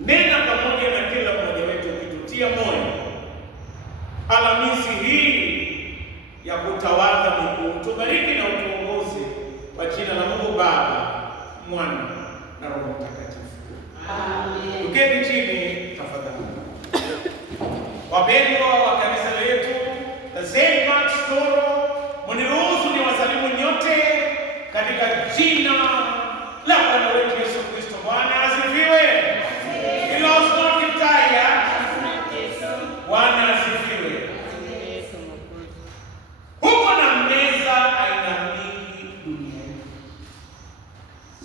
nena pamoja na kila mmoja wetu ukitutia moyo Alhamisi hii ya kutawadha miguu. Tubariki na utuongoze kwa jina la Mungu Baba, Mwana na Roho Mtakatifu. Amen. Tuketi chini tafadhali. Wapendwa wa kanisa letu la St. Mark's Toro, mniruhusu ni wasalimu nyote katika jina la Bwana wetu Yesu Kristo. Bwana asifiwe. Bwana asifiwe. Huko na meza aina nyingi duniani.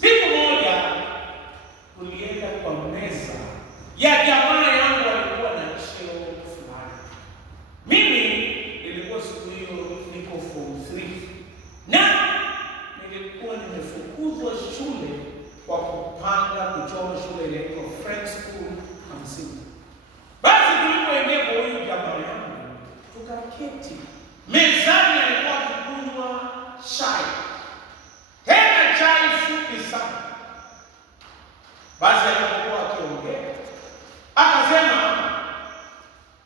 Siku moja tulienda kwa meza ya jamaa yangu alikuwa na cheo fulani. Mimi nilikuwa siku hiyo niko form 3 na nilikuwa nimefukuzwa shule kwa kupanga kuchoma shule inaitwa French School 50. Basi tulipoingia kwa huyu jamaa yangu tukaketi mezani, alikuwa akikunywa chai, tena chai fupi sana. Basi alipokuwa akiongea akasema,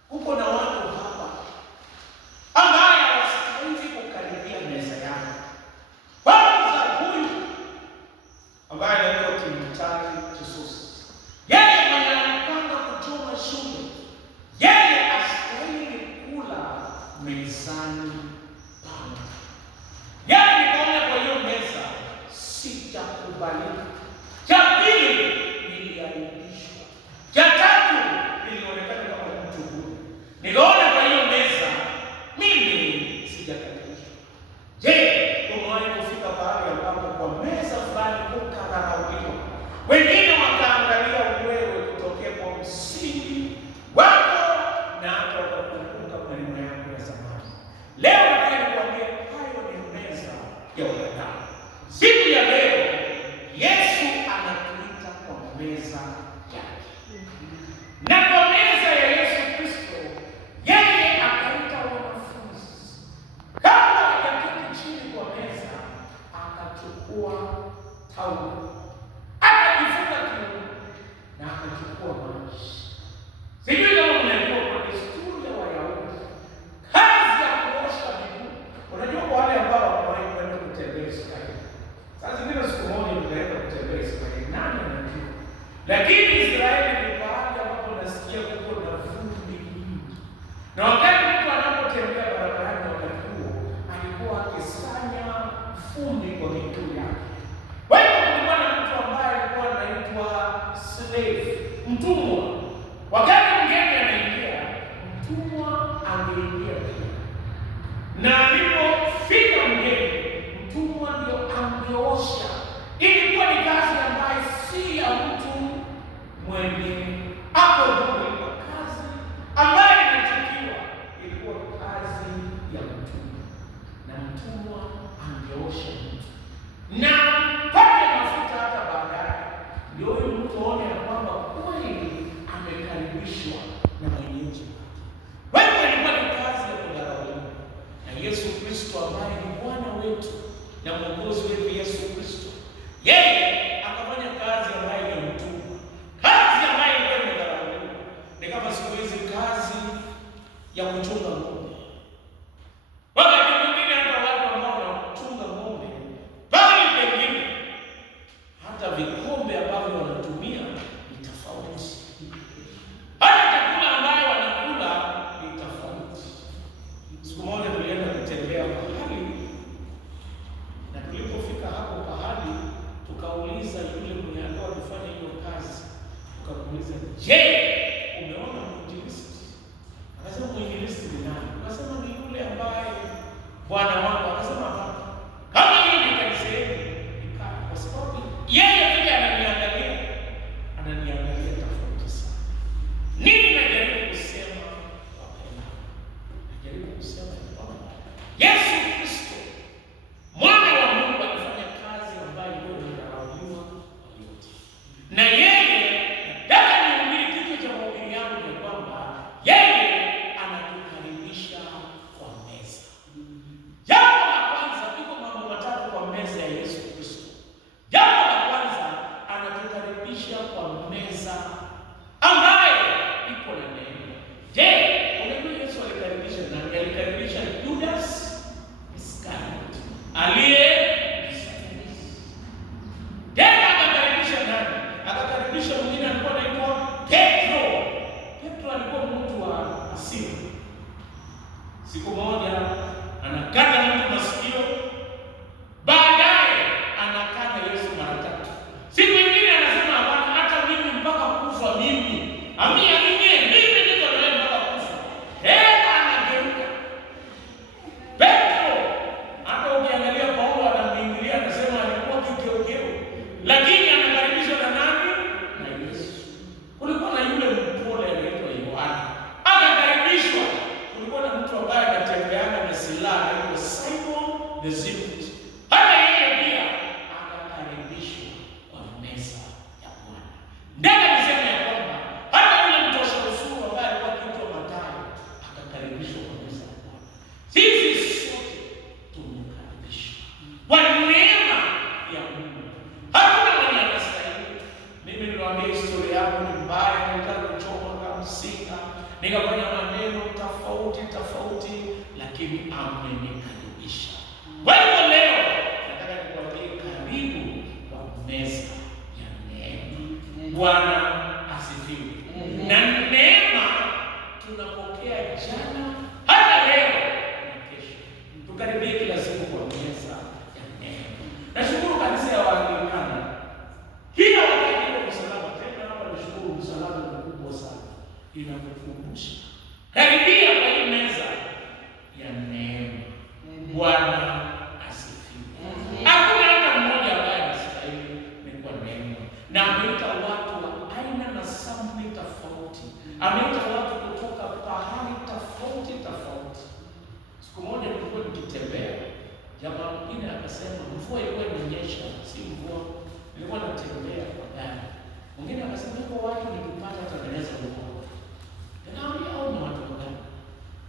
kuko na watu hapa ambaye hawastahili kukaribia meza yangu. Kwanza huyu ambaye anaitwa Kimtari Jesus, yeye mwenye anapanga kuchoma shule, yeye astahili kula mezani pangu. Yeye nikaona kwa hiyo meza sitakubalika. Cha pili niliaibishwa. Cha tatu nilionekana kama mtu huyu. Nikaona kwa hiyo meza mimi sijakaribishwa. Je, umewahi kufika pahali ambapo kwa meza fulani ukadharauliwa, wengine wakaangalia wewe kutokea kwa msingi wako na hata wakakumbuka maneno yako ya zamani? Leo nataka nikwambie hayo ni meza ya wanadamu. Siku ya leo Yesu anatuita kwa meza yake. Na kwa meza ya Yesu Kristo yeye akaita wanafunzi. Kabla hajaketi chini kwa meza, akachukua taulo, akajifunga kiuno na akachukua maji. Sijui kama mnajua kwa desturi ya Wayahudi kazi ya kuosha miguu. Unajua kwa wale ambao hawajawahi kwenda kutembea Israeli. Sasa ndio siku moja nikaenda kutembea Israeli, nani anajua? Lakini Israeli ni mahali ambapo nasikia kuko na vumbi nyingi. Na wakati mtu anapotembea barabarani wakati huo, alikuwa akisanya vumbi kwa miguu yake. Kwa hiyo kulikuwa na mtu ambaye alikuwa anaitwa slave, mtumwa. Wakati mgeni anaingia, mtumwa angeingia pia. Na alipofika mgeni, mtumwa ndio angeosha. Ilikuwa ni kazi ambayo si ya mtu mwenye hapo ndio ilikuwa kazi ambayo inachukiwa. Ilikuwa kazi ya mtumwa. Na mtumwa angeosha mtu na pake mafuta hata baadaye ndio huyu mtu aone ya kwamba kweli amekaribishwa na mwenyeji wake. Kwa hivyo ilikuwa ni kazi ya kudharauliwa. Na Yesu Kristo ambaye ni Bwana wetu na Mwokozi wetu Yesu Kristo, yeye akafanya kazi ambayo ni mtumwa, kazi ambayo ilikuwa imedharauliwa. Ni kama siku hizi kazi ya kuchunga ng'ombe. Wakati mwingine hata watu ambao wanachunga ng'ombe, bali pengine hata vikombe ambavyo wanatumia ni tofauti. Hata chakula ambayo wanakula ni tofauti. Siku moja tulienda kutembea mahali, na tulipofika hapo pahali tukauliza yule mwenye alikuwa akifanya hiyo kazi, tukamuuliza, je, umeona mwinjilisti? Akasema, mwinjilisti ni nani? Akasema, ni yule ambaye Bwana wangu. Akasema, hapana, kama hii ni kanisa yenu nikaa, kwa sababu yeye vile ananiangalia tofauti sana. Nini najaribu kusema wapenda? Najaribu kusema kwamba Yesu Kristo Mwana wa Mungu alifanya kazi ambayo ilikuwa inadharauliwa kwa yote. Na yeye, nataka nihubiri kichwa cha mahubiri yangu ni kwamba yeye anatukaribisha kwa meza. Jambo la kwanza, iko mambo matatu kwa meza ya Yesu Kristo. Jambo la kwanza, anatukaribisha kwa meza Siku moja anakata mtu masikio, baadaye anakata Yesu mara 3. Siku nyingine anasema hapana, hata mimi mpaka kufa mimi. Amia mimi niko na wewe mpaka kufa. Anageuka. Petro, hata ukiangalia Paulo anamwingilia, anasema alikuwa kigeugeu, lakini anakaribishwa na nani? Na Yesu. Kulikuwa na yule mpole anaitwa Yohana, akakaribishwa. Kulikuwa na mtu ambaye anatembeana na silaha anaitwa Simon the Zealot. Hata yeye pia akakaribishwa kwa meza ya Bwana. Ndio niseme ya kwamba hata yule mtosha ushuru ambaye alikuwa kiitwa Mathayo akakaribishwa kwa meza ya Bwana. Sisi sote tumekaribishwa kwa neema ya Mungu. Hakuna mwenye anastahili. Mimi niliwaambia historia yangu ni mbaya, nilitaka kuchoma kama singa, nikafanya maneno tofauti, lakini amenikaribisha. Kwa hivyo leo nataka nikwambie karibu kwa meza ya neema. Bwana asifiwe. Na neema tunapokea jana, hata leo na kesho. Tukaribie kila siku kwa meza ya neema. Nashukuru kanisa ya Waanglikana, kila wakati kwa msalaba, tena hapa nashukuru msalaba mkubwa sana, inakukumbusha karibia kwa hii meza ya neema. Bwana asifiwe. Hakuna hata mmoja ambaye anastahili, ni kwa neema. Na ameita watu wa aina na sampuli tofauti, ameita watu kutoka pahali tofauti. Siku moja nilikuwa nikitembea, jamaa mwingine akasema mvua ilikuwa inanyesha, si mvua, nilikuwa natembea kwa gari. Mwingine akasema kwa watu nikipata Tanzania huko. Nikaambia hao ni watu gani?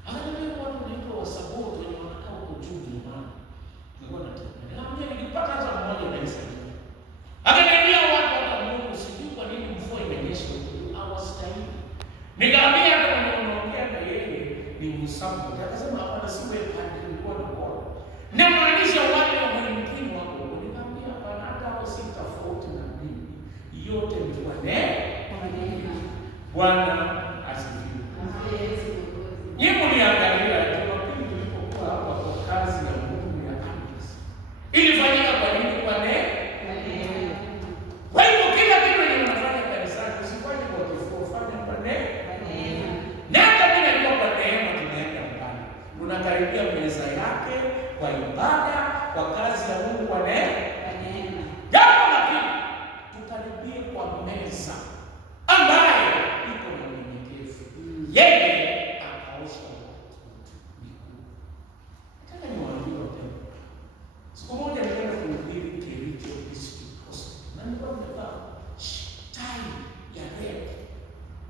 Akaniambia watu wanaitwa Wasaboti wenye wanakaa huko juu mlimani. Nilikuwa natembea. Nikaambia nikipata hata mmoja naisaidia. Akaniambia watu wa Mungu, sijui kwa nini mvua inanyesha huko, hawastahili. Nikaambia hata wanaongea na yeye ni Msaboti. Akasema hapana, si wewe pande, nilikuwa na bora. Namaanisha wale wengine wako. Nikaambia hapana, hata hao si tofauti na mimi. Yote ni kwa neema. Bwana asifiwe. Nyinyi mliangalia Jumapili tulipokuwa hapa kwa kazi ya Mungu ya Agnes. Ilifanyika kwa nini? Kwa neema. Kwa hivyo kila kitu yenye unafanya kanisani usifanye kwa kifua, fanya kwa neema. Na hata mimi najua kwa neema tunaenda mbali. Tunakaribia meza yake kwa ibada, kwa kazi ya Mungu kwa neema. Jambo la pili, tukaribie kwa meza ambaye iko na unyenyekevu. Yeye akaosha miguu. Nataka niwaambie wapendwa, siku moja nilienda kuhubiri Kericho District Hospital, na nilikuwa nimevaa tai ya red.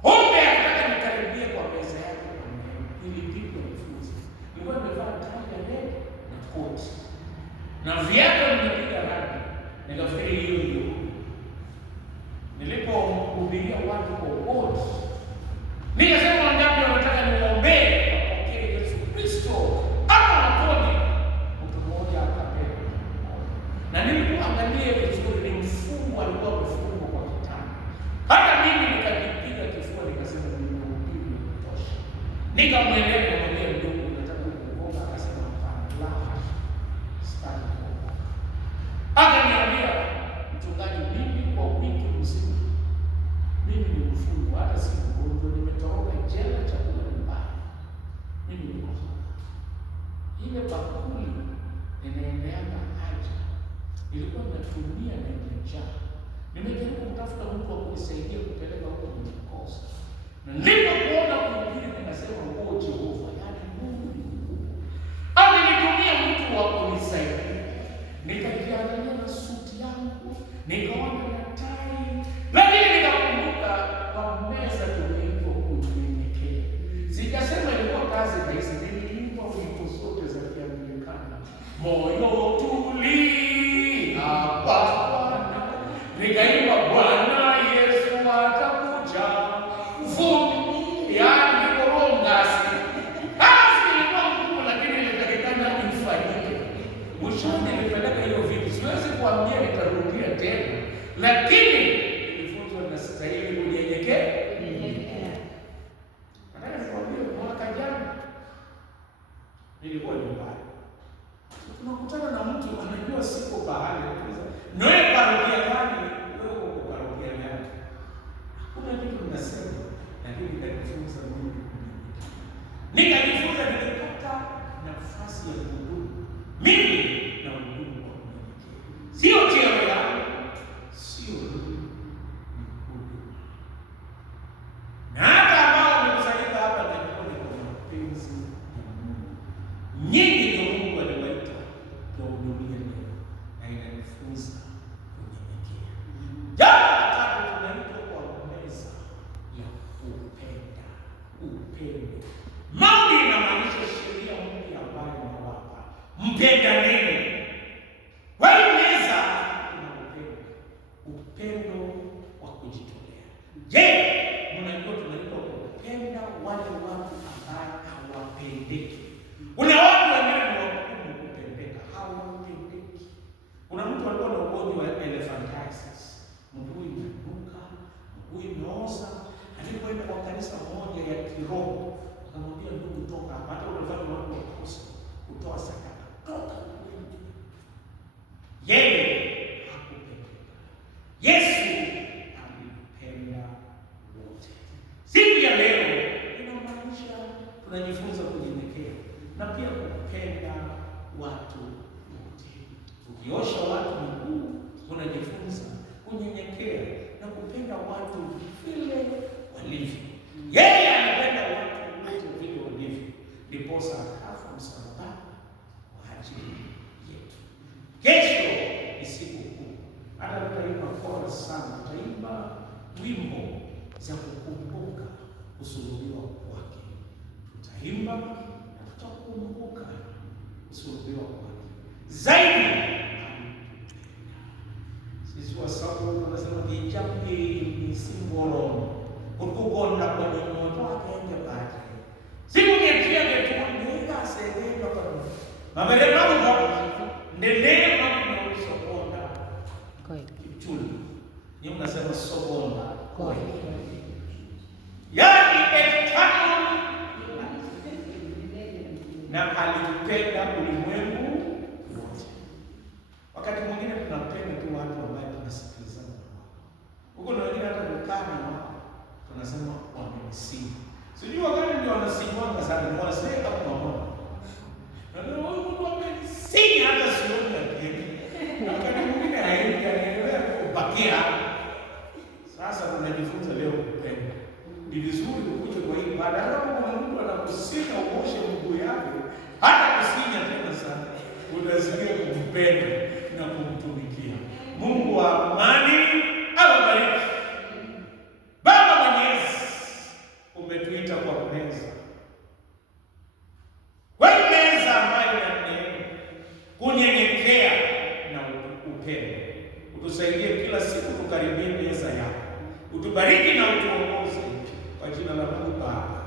Kumbe nataka nikaribie kwa meza yake kwa neema, ili ndipo nifunze. Nilikuwa nimevaa tai ya red na koti na viatu nimepiga rangi, nikafikiri hiyo. Nilipohubiria watu kwa wote, nikasema wangapi wanataka niwaombee wapokee Yesu Kristo ama wapone? Mtu mmoja akabeba. Na nilipoangalia vizuri, ni mfungwa alikuwa amefungwa kwa kitanda. Hata mimi nikajipiga kifua, nikasema nimehubiri kutosha. Nikamweleza kumwambia ndugu, nataka kukuomba. Akasema hapana, sitaki kuomba. Akaniambia, mchungaji, mimi kwa wiki mzima mimi ni mfungwa, hata si mgonjwa, nimetoroka jela, chakula nyumbani. Mimi niko hapa. Ile bakuli ninaendeanga haja, ilikuwa natumia na imejaa. Nimejaribu kutafuta mtu wa kunisaidia kupeleka huko nimekosa. Na nilipokuona kuhubiri nikasema, oh Jehova, yaani Mungu ni mkubwa. Alinitumia mtu wa kunisaidia. Nikajiangalia na suti yangu, nikaona na tai, lakini nikakumbuka kwa meza tulipo kunyenyekea. Sijasema ilikuwa kazi rahisi, niliimba wimbo zote za Kianglikana. Moyo tuli hapa Bwana, nikaimba Bwana Yesu atakuja, vumbi yaani korongasi. Kazi ilikuwa ngumu, lakini ilitakikana ifanyike. Mwishoni nilipeleka hiyo vitu, siwezi kuambia nitarudia tena, lakini nilifunzwa na stahili kunyenyekea. Nataka nikwambie mwaka jana lakini nikajifunza Mungu. Nikajifunza, nikapata nafasi ya kuhudumu. Mimi na hudumu kwa kunyenyekea. Sio cheo yangu, sio huduma. Na hata ambao wamekusanyika hapa kwa mapenzi ya Mungu. Nyinyi ndio Mungu aliwaita kuhudumia leo, na inanifunza kunyenyekea. Jambo la tatu, tunaitwa kwa meza ya upenda. Upendo. Maombi inamaanisha sheria mpya ambayo inawapa mpenda nini. Kwa hiyo meza ina upendo. Upendo wa kujitolea. Je, mnajua tunaitwa kupenda wale watu ambao hawapendeki? Kuna watu wengine ni wagumu kupendeka, hawapendeki. Kuna mtu alikuwa na ugonjwa wa elephantiasis, mguu imenuka, mguu imeoza. Alipoenda kwa kanisa moja ya kiroho, akamwambia ndugu, toka hapa, hata unafanya watu wakosa kutoa sadaka, toka kwenda. Yeye hakupendeka. Yesu alipenda wote. Siku ya leo inamaanisha tunajifunza kunyenyekea na pia kupenda watu wote. Ukiosha watu miguu, unajifunza kunyenyekea na kupenda watu vile walivyo. Yeye anapenda watu wote vile walivyo, ndiposa akafa msalabani kwa ajili yetu. Kesho ni siku kuu. Hata tutaimba kora sana, tutaimba wimbo za kukumbuka kusulubiwa kwake. Tutaimba na tutakumbuka kusulubiwa kwake. Zaidi sisi wasabu tunasema kijamii ni simbolo kukugonda kwa nyoto akenge baje. Siku ngetia ngetuoneka sehemu kwa mabele mambo ndele mambo sokonda kichuli. Ni mnasema sokonda kwa yaani etano na alipenda ulimwengu wote. Wakati mwingine tunapenda tu watu ambao tunasikilizana nao. Huko na wengine hata dukani wao tunasema wamenisimu. Sijui wakati ndio wanasimama sana, ni wanasema kama mama. Na leo huyu wamenisimu hata sioni yake. Wakati mwingine haendi anaendelea kubakia. Sasa tunajifunza leo kupenda. Ni vizuri kukuja kwa hii baada ya kama mtu anakusinya uoshe mguu yake, hata kusinya tena sana. Unasikia kumpenda na kumtumikia. Mungu wa amani awabariki. Baba Mwenyezi, umetuita kwa meza. Kwa meza ambayo ni kunyenyekea na upendo. Utusaidie kila siku tukaribie meza yako. Utubariki na utuongoze kwa jina la Mungu Baba.